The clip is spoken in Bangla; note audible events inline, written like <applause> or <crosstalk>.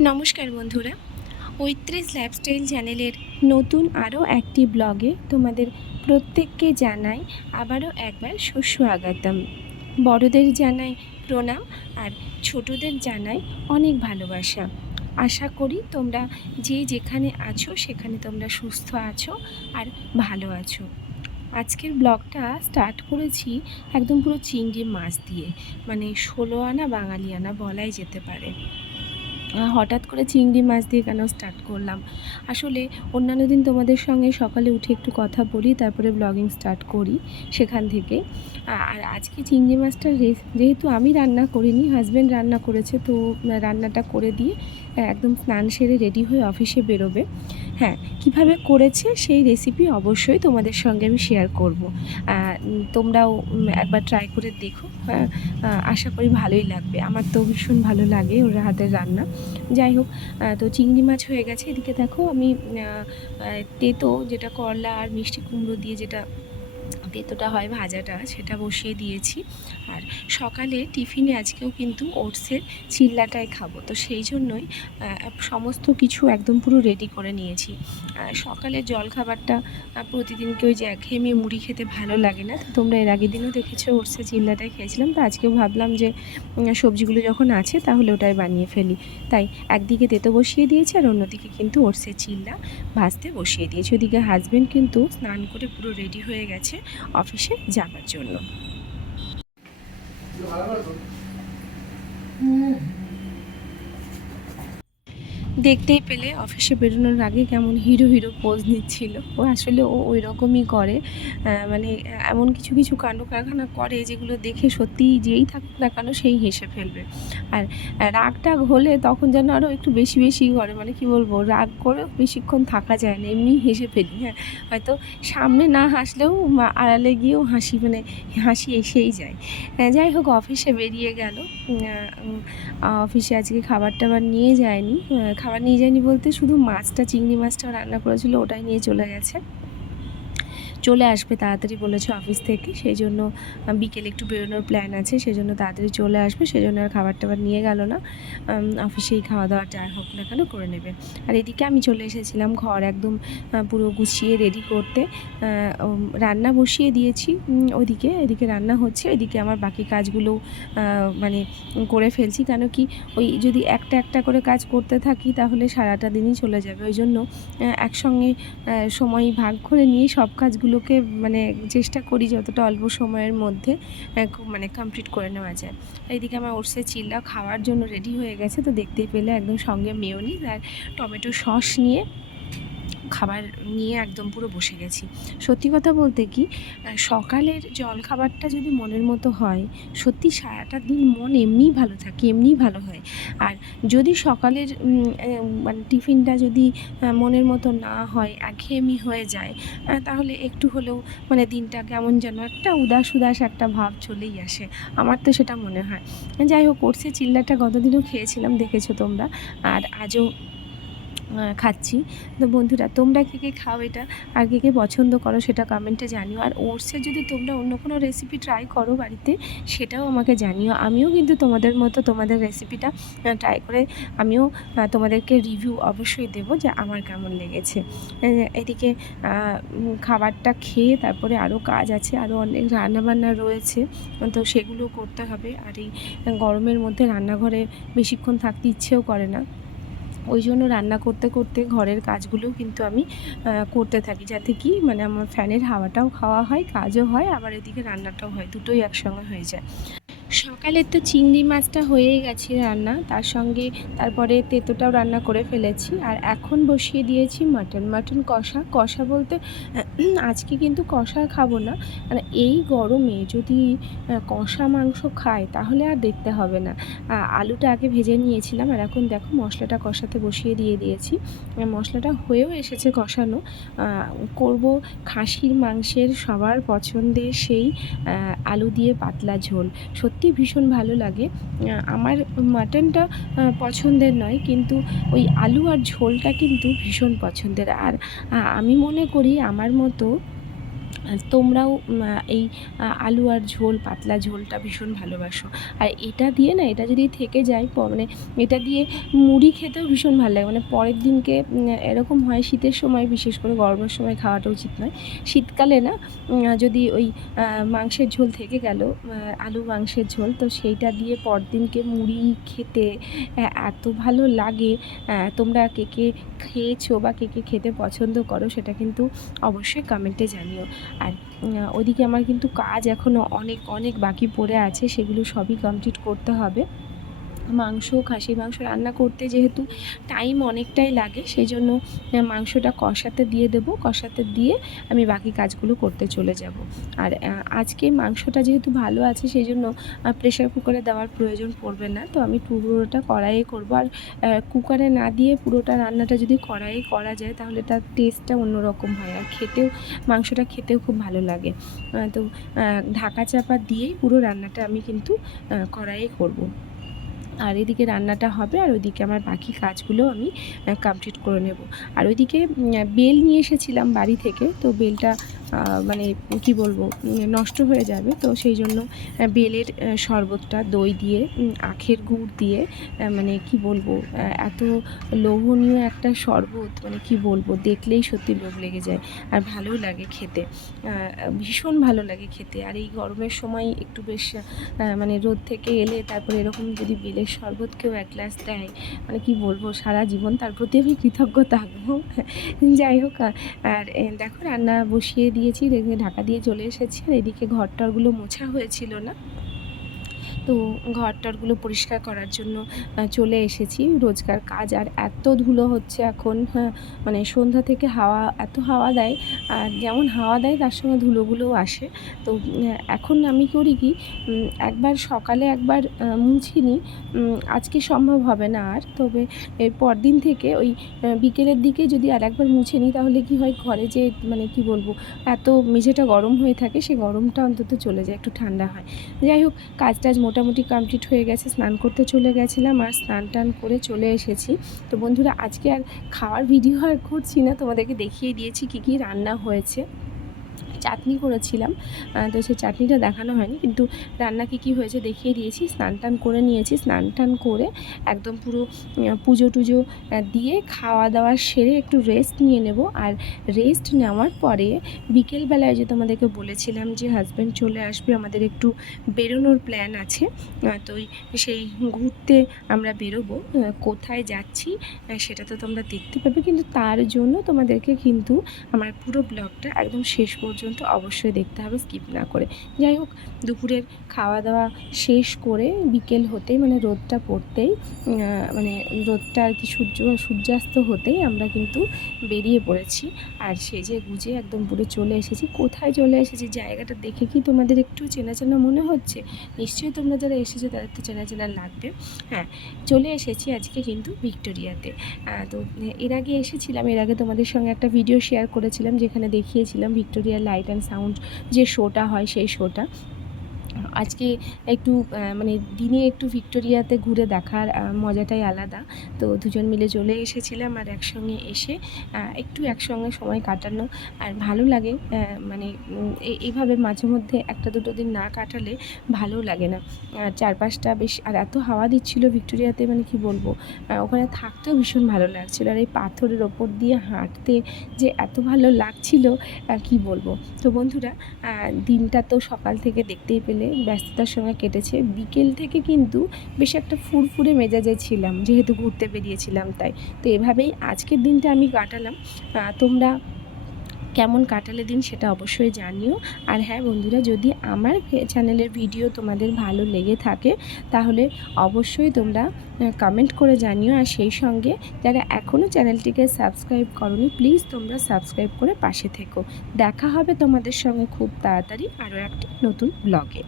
নমস্কার বন্ধুরা, ঐত্রিশ লাইফস্টাইল চ্যানেলের নতুন আরও একটি ব্লগে তোমাদের প্রত্যেককে জানাই আবারও একবার সুস্বাগতম। বড়দের জানাই প্রণাম আর ছোটদের জানাই অনেক ভালোবাসা। আশা করি তোমরা যে যেখানে আছো সেখানে তোমরা সুস্থ আছো আর ভালো আছো। আজকের ব্লগটা স্টার্ট করেছি একদম পুরো চিংড়ি মাছ দিয়ে মানে ষোলো আনা বাঙালি আনা বলাই যেতে পারে। হঠাৎ করে চিংড়ি মাছ দিয়ে কেন স্টার্ট করলাম? আসলে অন্যান্য দিন তোমাদের সঙ্গে সকালে উঠে একটু কথা বলি, তারপরে ব্লগিং স্টার্ট করি সেখান থেকে। আর আজকে চিংড়ি মাছটা যেহেতু আমি রান্না করিনি হাজব্যান্ড রান্না করেছে, তো রান্নাটা করে দিয়ে একদম স্নান সেরে রেডি হয়ে অফিসে বেরোবে। হ্যাঁ কীভাবে করেছে সেই রেসিপি অবশ্যই তোমাদের সঙ্গে আমি শেয়ার করব। তোমরাও একবার ট্রাই করে দেখো। হ্যাঁ আশা করি ভালোই লাগবে। আমার তো ভীষণ ভালো লাগে ওর হাতের রান্না। যাই হোক তো চিংড়ি মাছ হয়ে গেছে। এদিকে দেখো আমি তেতো, যেটা করলা আর মিষ্টি কুমড়ো দিয়ে যেটা তেতোটা হয় ভাজাটা, সেটা বসিয়ে দিয়েছি। আর সকালে টিফিনে আজকেও কিন্তু ওটসের চিল্লাটাই খাব। তো সেই জন্যই সমস্ত কিছু একদম পুরো রেডি করে নিয়েছি। সকালে জল খাবারটা প্রতিদিনকে ওই যে একঘেয়েমি মুড়ি খেতে ভালো লাগে না, তো তোমরা এর আগের দিনও দেখেছ ওটসের চিল্লাটাই খেয়েছিলাম। তো আজকেও ভাবলাম যে সবজিগুলো যখন আছে তাহলে ওটাই বানিয়ে ফেলি। তাই একদিকে তেতো বসিয়ে দিয়েছি আর অন্যদিকে কিন্তু ওটসের চিল্লা ভাজতে বসিয়ে দিয়েছি। ওদিকে হাজবেন্ড কিন্তু স্নান করে পুরো রেডি হয়ে গেছে অফিসে যাবার জন্য। 좀 알아봐줘. 음. দেখতেই পেলে অফিসে বেরোনোর আগে কেমন হিরো হিরো পোজ নিচ্ছিল। ও আসলে ও ওই রকমই করে মানে এমন কিছু কিছু কাণ্ড কারখানা করে যেগুলো দেখে সত্যি যেই থাকুক না কেন সেই হেসে ফেলবে। আর রাগ টাগ হলে তখন যেন আরও একটু বেশি বেশি করে। মানে কি বলব, রাগ করে বেশিক্ষণ থাকা যায় না এমনি হেসে ফেলি। হ্যাঁ হয়তো সামনে না হাসলেও আড়ালে গিয়েও হাসি মানে হাসি এসেই যায়। যাই হোক, অফিসে বেরিয়ে গেল। অফিসে আজকে খাবার টাবার নিয়ে যায়নি। খাবার নিয়ে যায়নি বলতে শুধু মাছটা চিংড়ি মাছটা রান্না করেছিল ওটাই নিয়ে চলে গেছে। চলে আসবে তাড়াতাড়ি বলেছে অফিস থেকে। সেই জন্য বিকেলে একটু বেরোনোর প্ল্যান আছে সেই জন্য তাড়াতাড়ি চলে আসবে। সেই জন্য আর খাবার টাবার নিয়ে গেল না। অফিসেই খাওয়া দাওয়া যা হোক না কেন করে নেবে। আর এদিকে আমি চলে এসেছিলাম ঘর একদম পুরো গুছিয়ে রেডি করতে। রান্না বসিয়ে দিয়েছি উম, ওইদিকে এদিকে রান্না হচ্ছে ওইদিকে আমার বাকি কাজগুলো মানে করে ফেলছি। কেন কি ওই যদি একটা একটা করে কাজ করতে থাকি তাহলে সারাটা দিনই চলে যাবে। ওই জন্য একসঙ্গে সময় ভাগ করে নিয়ে সব কাজগুলোকে মানে চেষ্টা করি যতটা অল্প সময়ের মধ্যে মানে কমপ্লিট করে নেওয়া যায়। এইদিকে আমার ওরসে চিল্লা খাওয়ার জন্য রেডি হয়ে গেছে, তো দেখতেই পেলে একদম সঙ্গে মেয়নিজ আর টমেটো সস নিয়ে। খাবার নিয়ে একদম পুরো বসে গেছি। সত্যি কথা বলতে কি সকালের জল খাবারটা যদি মনের মতো হয়, সত্যি সারাটা দিন মন এমনিই ভালো থাকে, এমনিই ভালো হয়। আর যদি সকালের মানে টিফিনটা যদি মনের মতো না হয়, একঘেয়েমি হয়ে যায় তাহলে একটু হলেও মানে দিনটা কেমন যেন একটা উদাস উদাস একটা ভাব চলেই আসে। আমার তো সেটা মনে হয়। যাই হোক, ওটসে চিল্লাটা গতদিনও খেয়েছিলাম, দেখেছ তোমরা। আর আজও খাচ্ছি। তো বন্ধুরা, তোমরা কে কে খাও এটা আর কে কে পছন্দ করো সেটা কমেন্টে জানিও। আর ওটসের যদি তোমরা অন্য কোনো রেসিপি ট্রাই করো বাড়িতে, সেটাও আমাকে জানিও। আমিও কিন্তু তোমাদের মতো তোমাদের রেসিপিটা ট্রাই করে আমিও তোমাদেরকে রিভিউ অবশ্যই দেবো যে আমার কেমন লেগেছে। এদিকে খাবারটা খেয়ে তারপরে আরও কাজ আছে আরও অনেক রান্নাবান্না রয়েছে, তো সেগুলো করতে হবে। আর এই গরমের মধ্যে রান্নাঘরে বেশিক্ষণ থাকতে ইচ্ছেও করে না। ওই জন্য রান্না করতে করতে ঘরের কাজগুলোও কিন্তু আমি করতে থাকি। যাতে কি মানে আমার ফ্যানের হাওয়াটাও খাওয়া হয়, কাজও হয়, আবার এদিকে রান্নাটাও হয়, দুটোই একসঙ্গে হয়ে যায়। সকালের তো চিংড়ি মাছটা হয়েই গেছে রান্না। তার সঙ্গে তারপরে তেঁতোটাও রান্না করে ফেলেছি। আর এখন বসিয়ে দিয়েছি মাটন। মাটন কষা। কষা বলতে <clears throat> আজকে কিন্তু কষা খাব না। মানে এই গরমে যদি কষা মাংস খায় তাহলে আর দেখতে হবে না। আলুটা আগে ভেজে নিয়েছিলাম। আর এখন দেখো মশলাটা কষাতে বসিয়ে দিয়ে দিয়েছি। মশলাটা হয়েও এসেছে কষানো। করব খাসির মাংসের সবার পছন্দের সেই আলু দিয়ে পাতলা ঝোল। সত্যি ভীষণ ভালো লাগে। আমার মাটনটা পছন্দের নয়, কিন্তু ওই আলু আর ঝোলটা কিন্তু ভীষণ পছন্দের। আর আমি মনে করি আমার মতো তোমরাও এই আলু আর ঝোল, পাতলা ঝোলটা ভীষণ ভালোবাসো। আর এটা দিয়ে না, এটা যদি থেকে যায় মানে এটা দিয়ে মুড়ি খেতেও ভীষণ ভালো লাগে। মানে পরের দিনকে এরকম হয় শীতের সময়, বিশেষ করে গরমের সময় খাওয়াটা উচিত নয়। শীতকালে না যদি ওই মাংসের ঝোল থেকে গেল আলু মাংসের ঝোল, তো সেইটা দিয়ে পরদিনকে মুড়ি খেতে এত ভালো লাগে। তোমরা কে কে খেয়েছো বা কে কে খেতে পছন্দ করো, সেটা কিন্তু অবশ্যই কমেন্টে জানিও। আর ওদিকে আমার কিন্তু কাজ এখনও অনেক অনেক বাকি পড়ে আছে, সেগুলো সবই কমপ্লিট করতে হবে। মাংস খাসির মাংস রান্না করতে যেহেতু টাইম অনেকটাই লাগে সেই জন্য মাংসটা কষাতে দিয়ে দেবো। কষাতে দিয়ে আমি বাকি কাজগুলো করতে চলে যাব। আর আজকে মাংসটা যেহেতু ভালো আছে সেই জন্য প্রেশার কুকারে দেওয়ার প্রয়োজন পড়বে না। তো আমি পুরোটা কড়াইয়ে করব। আর কুকারে না দিয়ে পুরোটা রান্নাটা যদি কড়াইয়ে করা যায়, তাহলে তার টেস্টটা অন্যরকম হয়। আর খেতেও, মাংসটা খেতেও খুব ভালো লাগে। তো ঢাকা চাপা দিয়েই পুরো রান্নাটা আমি কিন্তু কড়াইয়ে করব। আর এদিকে রান্নাটা হবে আর ওইদিকে আমার বাকি কাজগুলো আমি কমপ্লিট করে নেব। আর ওইদিকে বেল নিয়ে এসেছিলাম বাড়ি থেকে, তো বেলটা মানে কি বলব নষ্ট হয়ে যাবে। তো সেই জন্য বেলের শরবতটা, দই দিয়ে আখের গুড় দিয়ে মানে কি বলব এত লোভনীয় একটা শরবত মানে কি বলব, দেখলেই সত্যি লোভ লেগে যায়। আর ভালোও লাগে খেতে ভীষণ ভালো লাগে খেতে। আর এই গরমের সময় একটু বেশ মানে রোদ থেকে এলে তারপরে এরকম যদি বেলের শরবত কেউ এক গ্লাস দেয় মানে কি বলব, সারা জীবন তার প্রতি আমি কৃতজ্ঞ থাকব। যাই হোক, আর দেখো, রান্না বসিয়ে দিয়ে দিয়েছি ঢাকা দিয়ে চলে এসেছি। আর এদিকে ঘরটারগুলো মোছা হয়েছিল না। তো ঘর টরগুলো পরিষ্কার করার জন্য চলে এসেছি। রোজকার কাজ, আর এত ধুলো হচ্ছে এখন হ্যাঁ মানে সন্ধ্যা থেকে হাওয়া, এত হাওয়া দেয়, আর যেমন হাওয়া দেয় তার সঙ্গে ধুলোগুলোও আসে। তো এখন আমি করি কি একবার সকালে একবার মুছি নিই আজকে সম্ভব হবে না আর। তবে এর পরদিন থেকে ওই বিকেলের দিকে যদি আর একবার মুছে নিই তাহলে কি হয় ঘরে যে মানে কি বলব, এত মেঝেটা গরম হয়ে থাকে, সে গরমটা অন্তত চলে যায়, একটু ঠান্ডা হয়। যাই হোক কাজ টাজ মোটামুটি কমপ্লিট হয়ে গেছে, স্নান করতে চলে গেছিলাম আর স্নান টান করে চলে এসেছি। তো বন্ধুরা, আজকে আর খাওয়ার ভিডিও আর করছি না, তোমাদেরকে দেখিয়ে দিয়েছি কি কি রান্না হয়েছে। চাটনি করেছিলাম। তো সেই চাটনিটা দেখানো হয়নি। কিন্তু রান্না কী কী হয়েছে দেখিয়ে দিয়েছি। স্নান টান করে নিয়েছি। স্নান টান করে একদম পুরো পুজো টুজো দিয়ে খাওয়া দাওয়া সেরে একটু রেস্ট নিয়ে নেব। আর রেস্ট নেওয়ার পরে বিকেলবেলায় যে তোমাদেরকে বলেছিলাম যে হাজব্যান্ড চলে আসবে, আমাদের একটু বেরোনোর প্ল্যান আছে। তো সেই ঘুরতে আমরা বেরোবো। কোথায় যাচ্ছি সেটা তো তোমরা দেখতে পাবে। কিন্তু তার জন্য তোমাদেরকে কিন্তু আমার পুরো ব্লগটা একদম শেষ পর্যন্ত পর্যন্ত অবশ্যই দেখতে হবে স্কিপ না করে। যাই হোক, দুপুরের খাওয়া দাওয়া শেষ করে বিকেল হতেই মানে রোদটা পড়তেই মানে রোদটা আর কি সূর্য, সূর্যাস্ত হতেই আমরা কিন্তু বেরিয়ে পড়েছি। আর সেজে গুজে একদম পুরো চলে এসেছি। কোথায় চলে এসেছি? জায়গাটা দেখে কি তোমাদের একটু চেনা চেনা মনে হচ্ছে? নিশ্চয়ই তোমরা যারা এসেছ, তাদের তো চেনা চেনা লাগবে। হ্যাঁ চলে এসেছি আজকে কিন্তু ভিক্টোরিয়াতে। তো এর আগে এসেছিলাম, এর আগে তোমাদের সঙ্গে একটা ভিডিও শেয়ার করেছিলাম, যেখানে দেখিয়েছিলাম ভিক্টোরিয়ার লাইট অ্যান্ড সাউন্ড যে শোটা হয় সেই শোটা আজকে একটু মানে দিনে একটু ভিক্টোরিয়াতে ঘুরে দেখার মজাটাই আলাদা। তো দুজন মিলে চলে এসেছিলাম আর একসঙ্গে এসে একটু একসঙ্গে সময় কাটানো। আর ভালো লাগে মানে এইভাবে মাঝে মধ্যে একটা দুটো দিন না কাটালে ভালো লাগে না। চারপাশটা বেশ, আর এত হাওয়া দিচ্ছিল ভিক্টোরিয়াতে মানে কি বলব ওখানে থাকতেও ভীষণ ভালো লাগছিল। আর এই পাথরের ওপর দিয়ে হাঁটতে যে এত ভালো লাগছিল কি বলব। তো বন্ধুরা দিনটা তো সকাল থেকে দেখতেই পেলে ব্যস্ততার সঙ্গে কেটেছে। বিকেল থেকে কিন্তু বেশ একটা ফুরফুরে মেজাজে ছিলাম, যেহেতু ঘুরতে বেরিয়েছিলাম তাই। তো এভাবেই আজকের দিনটা আমি কাটালাম। তোমরা কেমন কাটালে দিন সেটা অবশ্যই জানিও। আর হ্যাঁ বন্ধুরা, যদি আমার চ্যানেলের ভিডিও তোমাদের ভালো লেগে থাকে, তাহলে অবশ্যই তোমরা কমেন্ট করে জানিও। আর সেই সঙ্গে যারা এখনও চ্যানেলটিকে সাবস্ক্রাইব করনি প্লিজ তোমরা সাবস্ক্রাইব করে পাশে থেকো। দেখা হবে তোমাদের সঙ্গে খুব তাড়াতাড়ি আরও একটি নতুন ব্লগে